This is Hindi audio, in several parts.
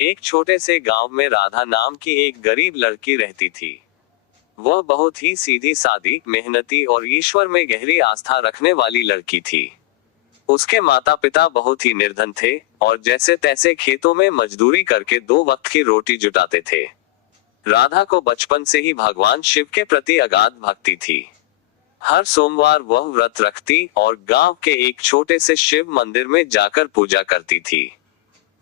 एक छोटे से गांव में राधा नाम की एक गरीब लड़की रहती थी। वह बहुत ही सीधी सादी, मेहनती और ईश्वर में गहरी आस्था रखने वाली लड़की थी। उसके माता पिता बहुत ही निर्धन थे और जैसे तैसे खेतों में मजदूरी करके दो वक्त की रोटी जुटाते थे। राधा को बचपन से ही भगवान शिव के प्रति अगाध भक्ति थी। हर सोमवार वह व्रत रखती और गांव के एक छोटे से शिव मंदिर में जाकर पूजा करती थी।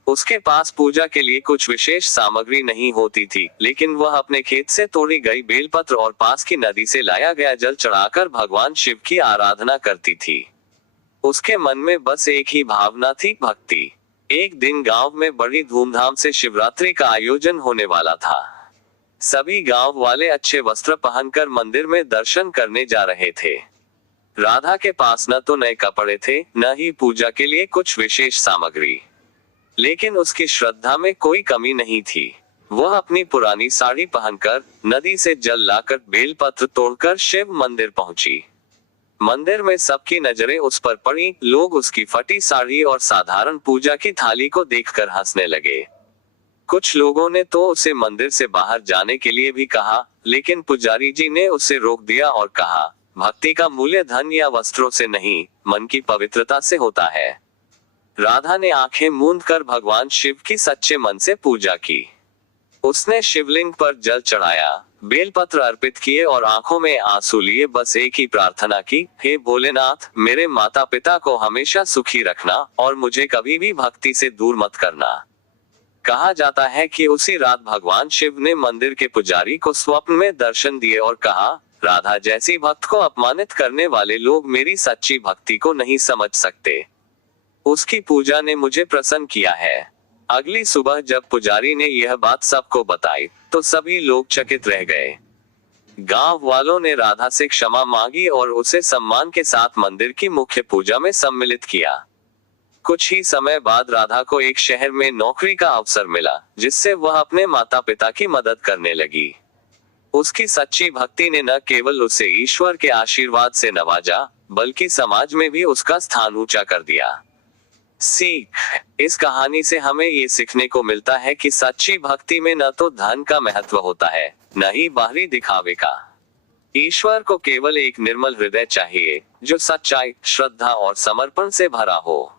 उसके पास पूजा के लिए कुछ विशेष सामग्री नहीं होती थी, लेकिन वह अपने खेत से तोड़ी गई बेलपत्र और पास की नदी से लाया गया जल चढ़ाकर भगवान शिव की आराधना करती थी। उसके मन में बस एक ही भावना थी, भक्ति। एक दिन गांव में बड़ी धूमधाम से शिवरात्रि का आयोजन होने वाला था। सभी गांव वाले अच्छे वस्त्र पहनकर मंदिर में दर्शन करने जा रहे थे। राधा के पास न तो नए कपड़े थे, न ही पूजा के लिए कुछ विशेष सामग्री, लेकिन उसकी श्रद्धा में कोई कमी नहीं थी। वह अपनी पुरानी साड़ी पहनकर नदी से जल लाकर बेलपत्र तोड़कर शिव मंदिर पहुंची। मंदिर में सबकी नजरें उस पर पड़ी। लोग उसकी फटी साड़ी और साधारण पूजा की थाली को देखकर हंसने लगे। कुछ लोगों ने तो उसे मंदिर से बाहर जाने के लिए भी कहा, लेकिन पुजारी जी ने उसे रोक दिया और कहा, भक्ति का मूल्य धन या वस्त्रों से नहीं, मन की पवित्रता से होता है। राधा ने आंखें मूंद कर भगवान शिव की सच्चे मन से पूजा की। उसने शिवलिंग पर जल चढ़ाया, बेलपत्र अर्पित किए और आंखों में आंसू लिए बस एक ही प्रार्थना की, हे भोलेनाथ, मेरे माता पिता को हमेशा सुखी रखना और मुझे कभी भी भक्ति से दूर मत करना। कहा जाता है कि उसी रात भगवान शिव ने मंदिर के पुजारी को स्वप्न में दर्शन दिए और कहा, राधा जैसी भक्त को अपमानित करने वाले लोग मेरी सच्ची भक्ति को नहीं समझ सकते। उसकी पूजा ने मुझे प्रसन्न किया है। अगली सुबह जब पुजारी ने यह बात सबको बताई तो सभी लोग चकित रह गए। गांव वालों ने राधा से क्षमा मांगी और उसे सम्मान के साथ मंदिर की मुख्य पूजा में सम्मिलित किया। कुछ ही समय बाद राधा को एक शहर में नौकरी का अवसर मिला, जिससे वह अपने माता पिता की मदद करने लगी। उसकी सच्ची भक्ति ने न केवल उसे ईश्वर के आशीर्वाद से नवाजा, बल्कि समाज में भी उसका स्थान ऊंचा कर दिया। सीख, इस कहानी से हमें ये सीखने को मिलता है कि सच्ची भक्ति में न तो धन का महत्व होता है, न ही बाहरी दिखावे का। ईश्वर को केवल एक निर्मल हृदय चाहिए, जो सच्चाई, श्रद्धा और समर्पण से भरा हो।